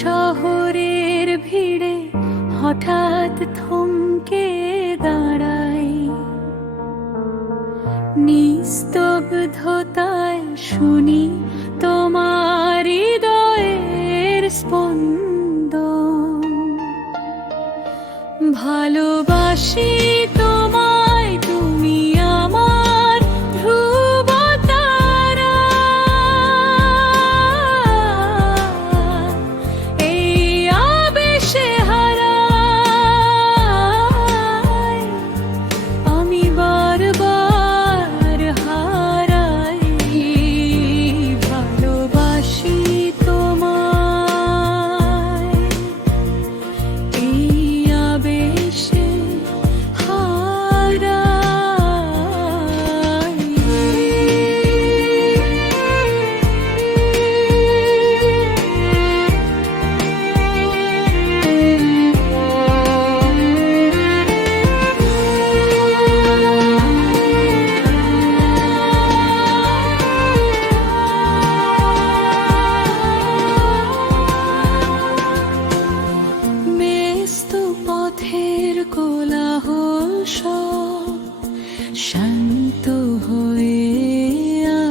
শহরের ভিড়ে হঠাৎ থমকে দাঁড়াই, নিস্তব্ধতায় শুনি তোমার হৃদয়ের স্পন্দন। ভালোবাসি তোমায়, তুমি আমার ধ্রুব তারা। এই আবেশে হারাই, আমি বারবার হারাই। ভালোবাসি তোমায়, এই আবেশে হারাই। ব্যস্ত পথের কোলাহল সব শান্ত হয়ে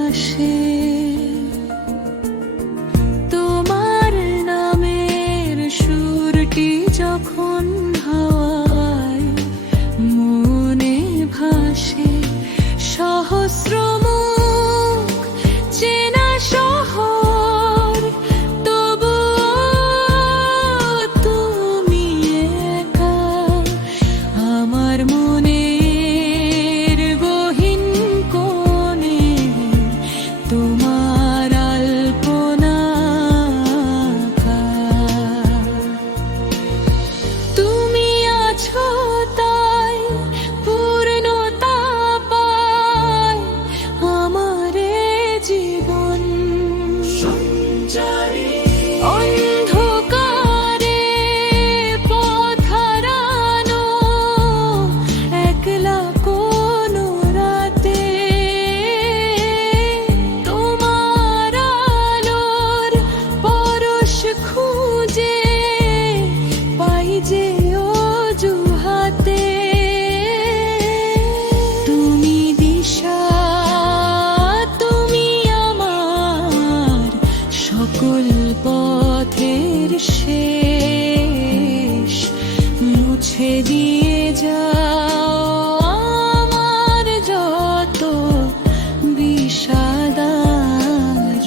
আসে, তোমার নামের সুরটি যখন হাওয়ায় মনে ভাসে। সহস্র মুখ, চেনা শহর, তবুও তুমি একা আমার মনের গহীন কোণে। তোমার আলপনা আঁকা। তুমি আছো তাই পূর্ণতা পায় আমার এ জীবন। অন্ধকারে পথ হারানো, একলা কোনো রাতে তোমার আলোর পরশ খুঁজে পাই যে অজুহাতে। তুমি দিশা, তুমি আমার সকল পথের শেষ। মুছে দিয়ে যাও আমার যত বিষাদার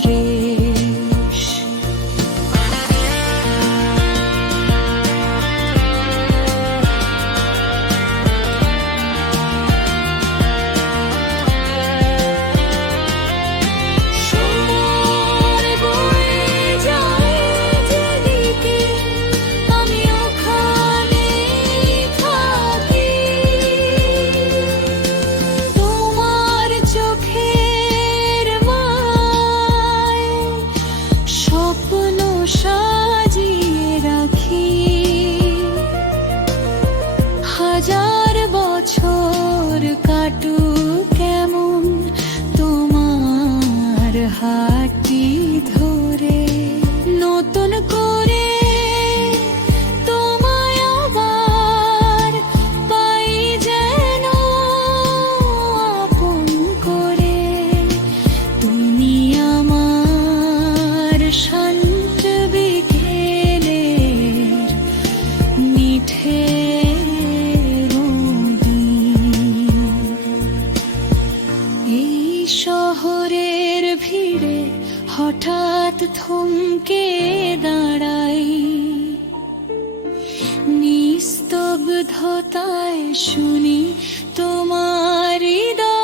রেশ। সময় বয়ে যায় যেদিকে, আমি ওখানেই থাকি। তোমার চোখের মায় স্বপ্ন সাজিয়ে রাখি। হাজার বছর কাটুক কেমন তোমার হাতটি ধরে, নতুন করে তোমায় আবার পাই যেন আপন করে। তুমি আমার শান্ত বিকেলের মিঠে এই শহরের ভিড়ে হঠাৎ থমকে দাঁড়াই, নিস্তব্ধতায় শুনি তোমার হৃদয়